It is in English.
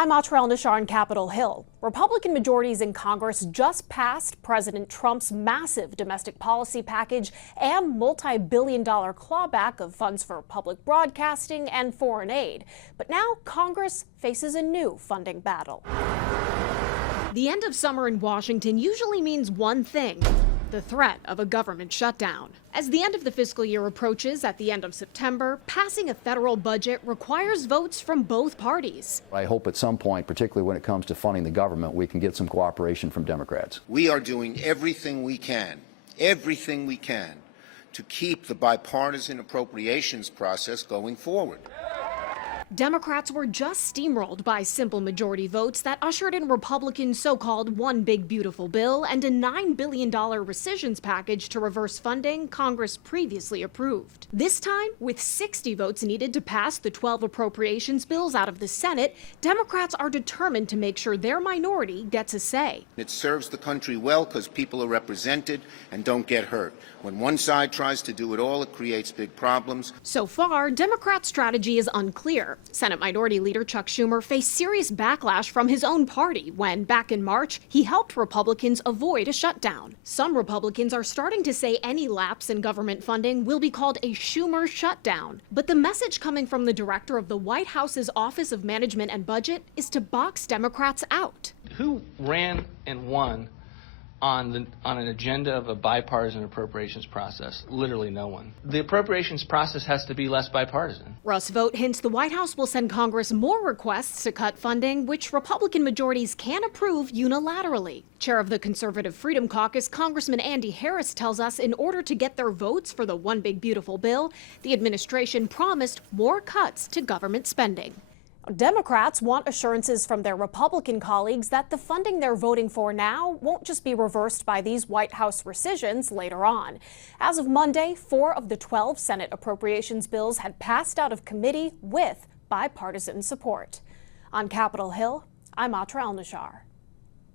I'm Nashar on Capitol Hill. Republican majorities in Congress just passed President Trump's massive domestic policy package and multi-billion-dollar clawback of funds for public broadcasting and foreign aid. But now Congress faces a new funding battle. The end of summer in Washington usually means one thing: the threat of a government shutdown. As the end of the fiscal year approaches at the end of September, passing a federal budget requires votes from both parties. I hope at some point, particularly when it comes to funding the government, we can get some cooperation from Democrats. We are doing everything we can to keep the bipartisan appropriations process going forward. Democrats were just steamrolled by simple majority votes that ushered in Republicans' so-called One Big Beautiful Bill and a $9 billion rescissions package to reverse funding Congress previously approved. This time, with 60 votes needed to pass the 12 appropriations bills out of the Senate, Democrats are determined to make sure their minority gets a say. It serves the country well because people are represented and don't get hurt. When one side tries to do it all, it creates big problems. So far, Democrats' strategy is unclear. Senate Minority Leader Chuck Schumer faced serious backlash from his own party when, back in March, he helped Republicans avoid a shutdown. Some Republicans are starting to say any lapse in government funding will be called a Schumer shutdown. But the message coming from the director of the White House's Office of Management and Budget is to box Democrats out. Who ran and won on an agenda of a bipartisan appropriations process? Literally no one. The appropriations process has to be less bipartisan. Russ Vought hints the White House will send Congress more requests to cut funding, which Republican majorities can approve unilaterally. Chair of the Conservative Freedom Caucus, Congressman Andy Harris, tells us in order to get their votes for the One Big Beautiful Bill, the administration promised more cuts to government spending. Democrats want assurances from their Republican colleagues that the funding they're voting for now won't just be reversed by these White House rescissions later on. As of Monday, 4 of the 12 Senate appropriations bills had passed out of committee with bipartisan support. On Capitol Hill, I'm Nashar.